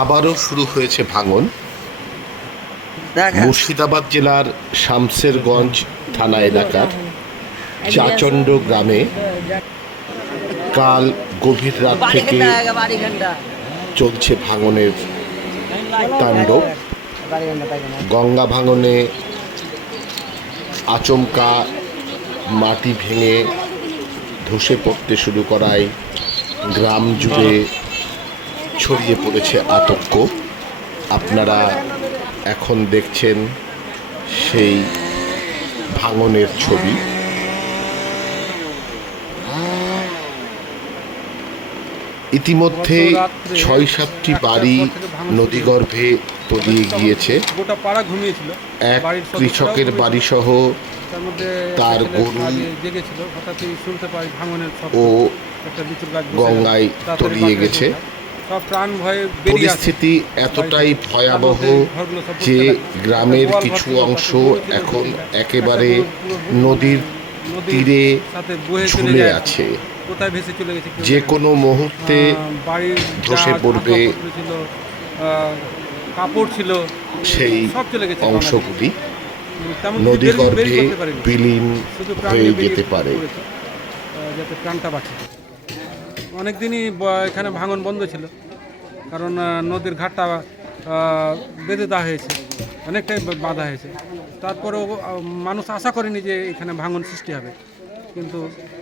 আবারও শুরু হয়েছে ভাঙন। মুর্শিদাবাদ জেলার শামসেরগঞ্জ থানা এলাকার চাচণ্ড গ্রামে কাল গভীর রাত থেকে চলছে ভাঙনের তাণ্ডব। গঙ্গা ভাঙনে আচমকা মাটি ভেঙে ধসে পড়তে শুরু করায় গ্রাম জুড়ে ছড়িয়ে পড়েছে আতঙ্ক আপনারা এখন দেখছেন সেই ভাঙনের ছবি ইতিমধ্যে ছয় সাতটি বাড়ি নদীগর্ভে তলিয়ে গিয়েছে এক কৃষকের ঘুমিয়েছিল। বাড়ি সহ তার গরু ও গঙ্গায় তলিয়ে গেছে। ঢোকা। সব প্রাণ ভয়ে পরিস্থিতি এতটাই ভয়াবহ যে গ্রামের কিছু অংশ এখন একেবারে নদীর তীরে ঝুলে আছে। যে কোনো মুহূর্তে ধসে পড়বে কাপড় ছিল সেই অংশগুলি নদী গর্ভে বিলীন হয়ে যেতে পারে। যাতে প্রাণটা বাঁচে। অনেক দিনই এখানে ভাঙন বন্ধ ছিল। কারণ নদীর ঘাটটা বেঁধে দেওয়া হয়েছে। অনেকটাই বাঁধা হয়েছে। তারপরেও মানুষ আশা করেনি যে এখানে ভাঙন সৃষ্টি হবে। কিন্তু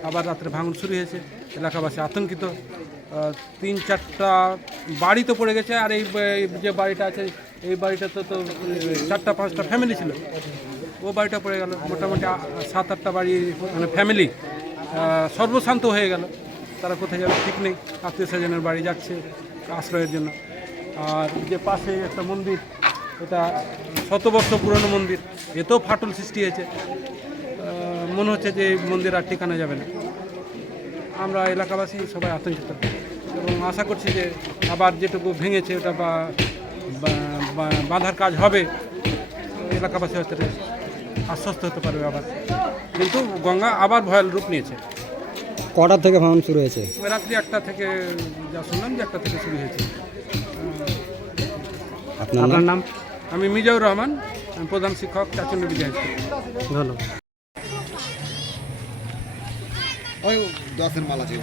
আবার রাত্রে ভাঙন শুরু হয়েছে। এলাকাবাসী আতঙ্কিত। তিন চারটা বাড়ি তো পড়ে গেছে। আর এই যে বাড়িটা আছে, এই বাড়িটাতে তো চারটা, পাঁচটা ফ্যামিলি ছিল। ও বাড়িটা পড়ে গেল। মোটামুটি সাত, আটটা বাড়ি মানে ফ্যামিলি সর্বশান্ত হয়ে গেল। তারা কোথায় যাবে ঠিক নেই। আত্মীয় স্বজনের বাড়ি যাচ্ছে আশ্রয়ের জন্য। আর যে পাশে একটা মন্দির, এটা শতবর্ষ পুরনো মন্দির, এতেও ফাটল সৃষ্টি হয়েছে। মনে হচ্ছে যে মন্দির আর ঠিকানা যাবে না। আমরা এলাকাবাসী সবাই আতঙ্কিত। এবং আশা করছি যে আবার যেটুকু ভেঙেছে ওটা বা- বাঁধার কাজ হবে, এলাকাবাসী হয়তো আশ্বস্ত হতে পারবে আবার। কিন্তু গঙ্গা আবার ভয়াল রূপ নিয়েছে। কটার থেকে ভাঙন শুরু হয়েছে? রাত্রি একটা থেকে যা শুনলাম যে একটা থেকে শুরু হয়েছে। আপনার নাম? আমি মিজাউর রহমান আমি প্রধান শিক্ষক চাচন্ড বিজয় স্কুল। ধন্যবাদ। ওই দশের মাল আছে।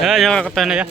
হ্যাঁ জায়গা করতে হয় না যা।